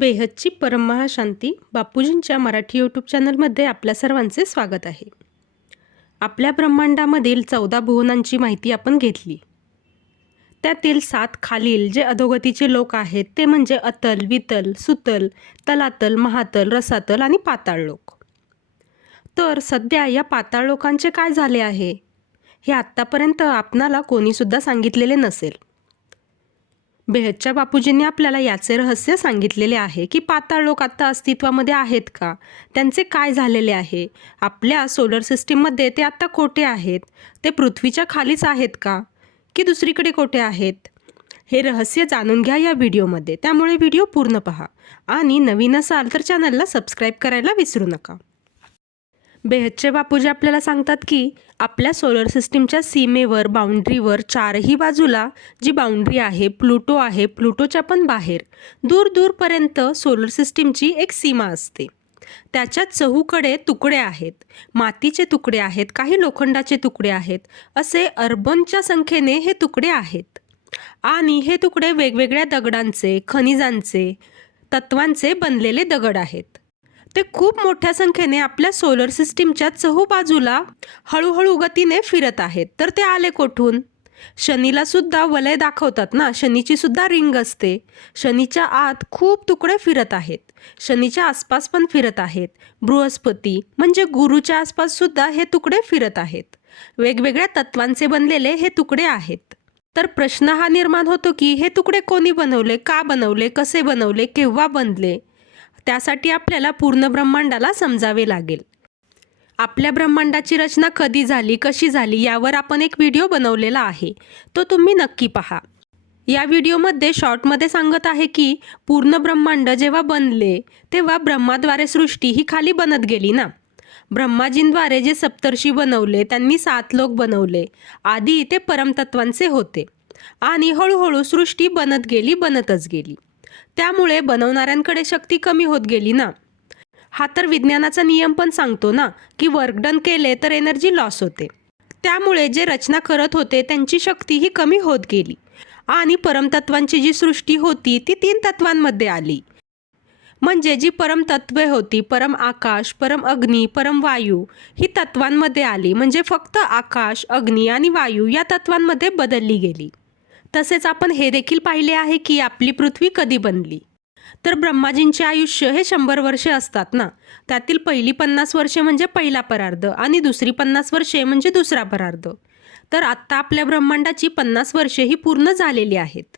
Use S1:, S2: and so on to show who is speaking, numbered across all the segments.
S1: बेहदची परममहाशांती बापूजींच्या मराठी यूट्यूब चॅनलमध्ये आपल्या सर्वांचे स्वागत आहे. आपल्या ब्रह्मांडामधील चौदा भुवनांची माहिती आपण घेतली. त्यातील सात खालील जे अधोगतीचे लोक आहेत ते म्हणजे अतल वितल सुतल तलातल महातल रसातल आणि पाताळ लोक. तर सध्या या पाताळ लोकांचे काय झाले आहे? हे आत्तापर्यंत आपणाला कोणीसुद्धा सांगितलेले नसेल. बेहदच्या बापूजींनी आपल्याला याचे रहस्य सांगितलेले आहे की पाताळ लोक आता अस्तित्वामध्ये आहेत का? त्यांचे काय झालेले आहे? आपल्या सोलर सिस्टीममध्ये ते आत्ता कोठे आहेत? ते पृथ्वीच्या खालीच आहेत का? की दुसरीकडे कोठे आहेत? हे रहस्य जाणून घ्या या व्हिडिओमध्ये. त्यामुळे व्हिडिओ पूर्ण पहा. आणि नवीन असाल तर चॅनलला सबस्क्राईब करायला विसरू नका. बेहच्चे बापूजी आपल्याला सांगतात की आपल्या सोलर सिस्टीमच्या सीमेवर बाउंड्रीवर चारही बाजूला जी बाउंड्री आहे प्लुटो आहे प्लुटोच्या पण बाहेर दूर दूरपर्यंत सोलर सिस्टीमची एक सीमा असते. त्याच्या चहूकडे तुकडे आहेत मातीचे तुकडे आहेत काही लोखंडाचे तुकडे आहेत असे अर्बनच्या संख्येने हे तुकडे आहेत. आणि हे तुकडे वेगवेगळ्या दगडांचे खनिजांचे तत्वांचे बनलेले दगड आहेत. ते खूप मोठ्या संख्येने आपल्या सोलर सिस्टीमच्या चहूबाजूला हळूहळू गतीने फिरत आहेत. तर ते आले कोठून? शनीला सुद्धा वलय दाखवतात ना. शनीची सुद्धा रिंग असते. शनीच्या आत खूप तुकडे फिरत आहेत. शनीच्या आसपास पण फिरत आहेत. बृहस्पती म्हणजे गुरुच्या आसपास सुद्धा हे तुकडे फिरत आहेत. वेगवेगळ्या तत्वांचे बनलेले हे तुकडे आहेत. तर प्रश्न हा निर्माण होतो की हे तुकडे कोणी बनवले? का बनवले? कसे बनवले? केव्हा बनले? त्यासाठी आपल्याला पूर्ण ब्रह्मांडाला समजावे लागेल. आपल्या ब्रह्मांडाची रचना कधी झाली कशी झाली यावर आपण एक व्हिडिओ बनवलेला आहे. तो तुम्ही नक्की पहा. या व्हिडिओमध्ये शॉर्टमध्ये सांगत आहे की पूर्ण ब्रह्मांड जेव्हा बनले तेव्हा ब्रह्माद्वारे सृष्टी ही खाली बनत गेली ना? ब्रह्माजींद्वारे जे सप्तर्षी बनवले त्यांनी सात लोक बनवले. आधी ते परमतत्वांचे होते. आणि हळूहळू सृष्टी बनत गेली बनतच गेली. त्यामुळे बनवणाऱ्यांकडे शक्ती कमी होत गेली ना. हा तर विज्ञानाचा नियम पण सांगतो ना की वर्क डन केले तर एनर्जी लॉस होते. त्यामुळे जे रचना करत होते त्यांची शक्ती ही कमी होत गेली. आणि परमतत्वांची जी सृष्टी होती ती तीन तत्वांमध्ये आली. म्हणजे जी परमतत्वे होती परम आकाश परम अग्नी परम वायू ही तत्वांमध्ये आली. म्हणजे फक्त आकाश अग्नी आणि वायू या तत्वांमध्ये बदलली गेली. तसेच आपण हे देखील पाहिले आहे की आपली पृथ्वी कधी बनली? तर ब्रह्माजींचे आयुष्य हे शंभर वर्षे असतात ना? त्यातील पहिली पन्नास वर्षे म्हणजे पहिला परार्ध आणि दुसरी पन्नास वर्षे म्हणजे दुसरा परार्ध. तर आत्ता आपल्या ब्रह्मांडाची पन्नास वर्षे ही पूर्ण झालेली आहेत.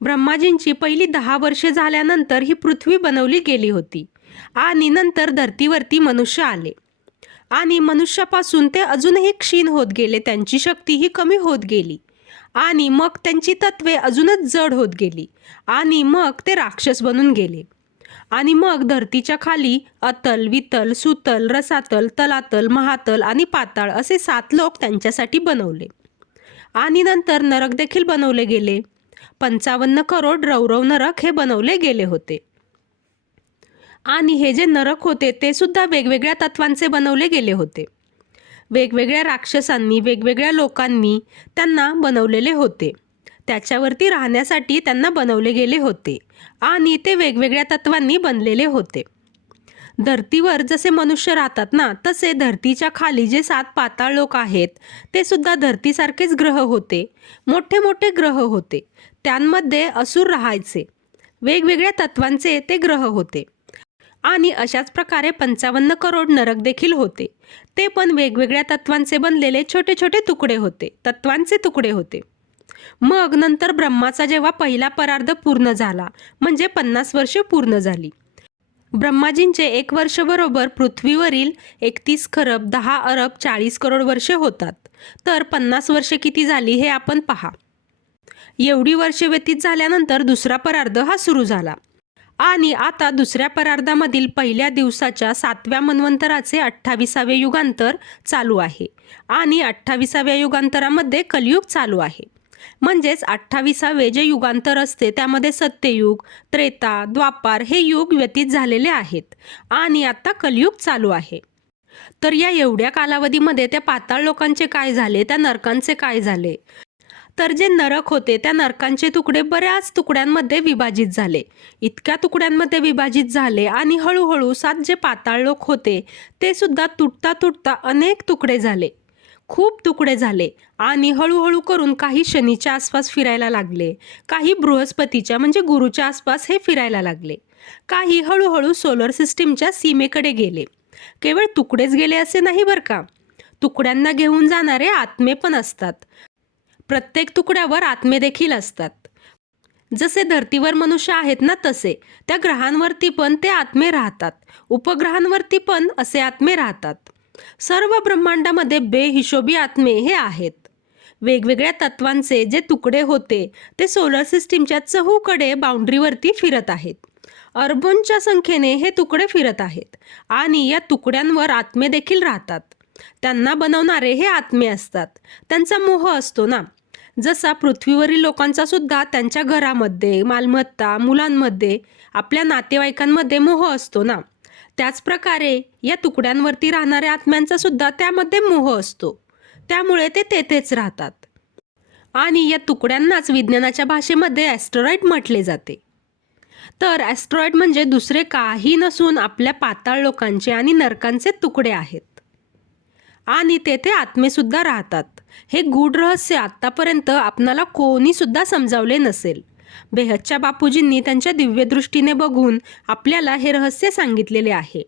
S1: ब्रह्माजींची पहिली दहा वर्षे झाल्यानंतर ही पृथ्वी बनवली गेली होती आणि नंतर धर्तीवरती मनुष्य आले. आणि मनुष्यापासून ते अजूनही क्षीण होत गेले त्यांची शक्ती ही कमी होत गेली. आणि मग त्यांची तत्वे अजूनच जड होत गेली. आणि मग ते राक्षस बनून गेले. आणि मग धरतीच्या खाली अतल वितल सुतल रसातल तलातल महातल आणि पाताळ असे सात लोक त्यांच्यासाठी बनवले. आणि नंतर नरक देखील बनवले गेले. पंचावन्न करोड रौरव नरक हे बनवले गेले होते. आणि हे जे नरक होते ते सुद्धा वेगवेगळ्या तत्वांचे बनवले गेले होते. वेगवेगळ्या राक्षसांनी वेगवेगळ्या लोकांनी त्यांना बनवलेले होते. त्याच्यावरती राहण्यासाठी त्यांना बनवले गेले होते आणि ते वेगवेगळ्या तत्वांनी बनलेले होते. धरतीवर जसे मनुष्य राहतात ना तसे धरतीच्या खाली जे सात पाताळ लोक आहेत ते सुद्धा धरतीसारखेच ग्रह होते. मोठे मोठे ग्रह होते. त्यांमध्ये असुर राहायचे. वेगवेगळ्या तत्वांचे ते ग्रह होते. आणि अशाच प्रकारे पंचावन्न करोड नरक देखील होते. ते पण वेगवेगळ्या तत्वांचे बनलेले छोटे छोटे तुकडे होते. तत्वांचे तुकडे होते. मग नंतर ब्रह्माचा जेव्हा पहिला परार्ध पूर्ण झाला म्हणजे पन्नास वर्षे पूर्ण झाली. ब्रह्माजींचे एक वर्ष बरोबर पृथ्वीवरील एकतीस खरब दहा अरब चाळीस करोड वर्षे होतात. तर पन्नास वर्षे किती झाली हे आपण पहा. एवढी वर्षे व्यतीत झाल्यानंतर दुसरा परार्ध हा सुरू झाला. आणि आता दुसऱ्या परार्धामधील पहिल्या दिवसाच्या सातव्या मन्वंतराचे अठ्ठावीसावे युगांतर चालू आहे. आणि अठ्ठावीसाव्या युगांतरामध्ये कलियुग चालू आहे. म्हणजेच अठ्ठावीसावे जे युगांतर असते त्यामध्ये सत्ययुग त्रेता द्वापार हे युग व्यतीत झालेले आहेत. आणि आता कलियुग चालू आहे. तर या एवढ्या कालावधीमध्ये त्या पाताळ लोकांचे काय झाले त्या नरकांचे काय झाले? तर जे नरक होते त्या नरकांचे तुकडे बऱ्याच तुकड्यांमध्ये विभाजित झाले. इतक्या तुकड्यांमध्ये विभाजित झाले आणि हळूहळू सात जे पाताळ लोक होते ते सुद्धा तुटता तुटता अनेक तुकडे झाले. खूप तुकडे झाले आणि हळूहळू करून काही शनीच्या आसपास फिरायला लागले. काही बृहस्पतीच्या म्हणजे गुरुच्या आसपास हे फिरायला लागले. काही हळूहळू सोलर सिस्टीमच्या सीमेकडे गेले. केवळ तुकडेच गेले असे नाही बरं का? तुकड्यांना घेऊन जाणारे आत्मे पण असतात. प्रत्येक तुकड्यावर आत्मे देखील असतात. जसे धर्तीवर मनुष्य आहेत ना तसे त्या ग्रहांवरती पण ते आत्मे राहतात. उपग्रहांवरती पण असे आत्मे राहतात. सर्व ब्रह्मांडामध्ये बेहिशोबी आत्मे हे आहेत. वेगवेगळ्या तत्वांचे जे तुकडे होते ते सोलर सिस्टीमच्या चहूकडे बाउंड्रीवरती फिरत आहेत. अर्बोंच्या संख्येने हे तुकडे फिरत आहेत आणि या तुकड्यांवर आत्मे देखील राहतात. त्यांना बनवणारे हे आत्मे असतात. त्यांचा मोह असतो ना. जसा पृथ्वीवरील लोकांचा सुद्धा त्यांच्या घरामध्ये मालमत्ता मुलांमध्ये आपल्या नातेवाईकांमध्ये मोह असतो ना? त्याचप्रकारे या तुकड्यांवरती राहणाऱ्या आत्म्यांचा सुद्धा त्यामध्ये मोह असतो. त्यामुळे ते तेथेच राहतात. आणि या तुकड्यांनाच विज्ञानाच्या भाषेमध्ये ॲस्ट्रॉइड म्हटले जाते. तर ॲस्ट्रॉइड म्हणजे दुसरे काही नसून आपल्या पाताळ लोकांचे आणि नरकांचे तुकडे आहेत. आणि तेथे आत्मेसुद्धा राहतात. हे गूढ रहस्य आत्तापर्यंत आपणाला कोणी सुद्धा समजावले नसेल. बेहदच्या बापूजींनी त्यांच्या दिव्यदृष्टीने बघून आपल्याला हे रहस्य सांगितलेले आहे.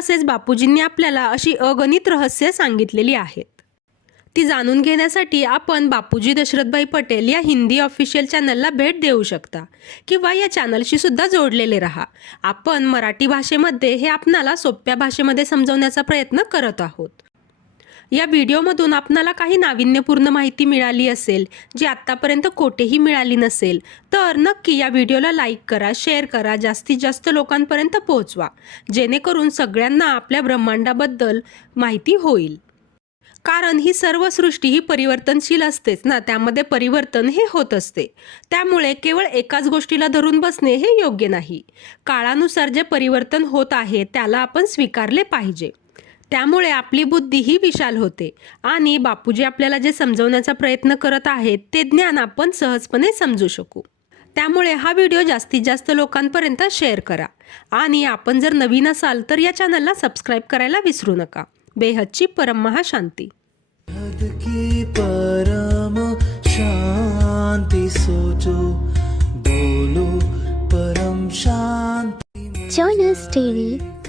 S1: तसेच बापूजींनी आपल्याला अशी अगणित रहस्य सांगितलेली आहेत. ती जाणून घेण्यासाठी आपण बापूजी दशरथभाई पटेल या हिंदी ऑफिशियल चॅनलला भेट देऊ शकता किंवा या चॅनलशी सुद्धा जोडलेले राहा. आपण मराठी भाषेमध्ये हे आपणाला सोप्या भाषेमध्ये समजवण्याचा प्रयत्न करत आहोत. या व्हिडिओमधून आपणाला काही नाविन्यपूर्ण माहिती मिळाली असेल जी आत्तापर्यंत कोठेही मिळाली नसेल तर नक्की या व्हिडिओला लाईक करा शेअर करा जास्तीत जास्त लोकांपर्यंत पोहोचवा जेणेकरून सगळ्यांना आपल्या ब्रह्मांडाबद्दल माहिती होईल. कारण ही सर्व सृष्टी ही परिवर्तनशील असतेच ना त्यामध्ये परिवर्तन हे होत असते. त्यामुळे केवळ एकाच गोष्टीला धरून बसणे हे योग्य नाही. काळानुसार जे परिवर्तन होत आहे त्याला आपण स्वीकारले पाहिजे. त्यामुळे आपली बुद्धी ही विशाल होते. आणि बापूजी आपल्याला जे समजवण्याचा प्रयत्न करत आहेत ते ज्ञान आपण सहजपणे समजू शकू. त्यामुळे हा व्हिडिओ जास्तीत जास्त लोकांपर्यंत शेअर करा. आणि आपण जर नवीन असाल तर या चॅनलला सबस्क्राईब करायला विसरू नका. बेहदची परम महाशांती.
S2: हद की परम शांति सोचो बोलो परम शांति.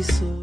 S2: शांति सो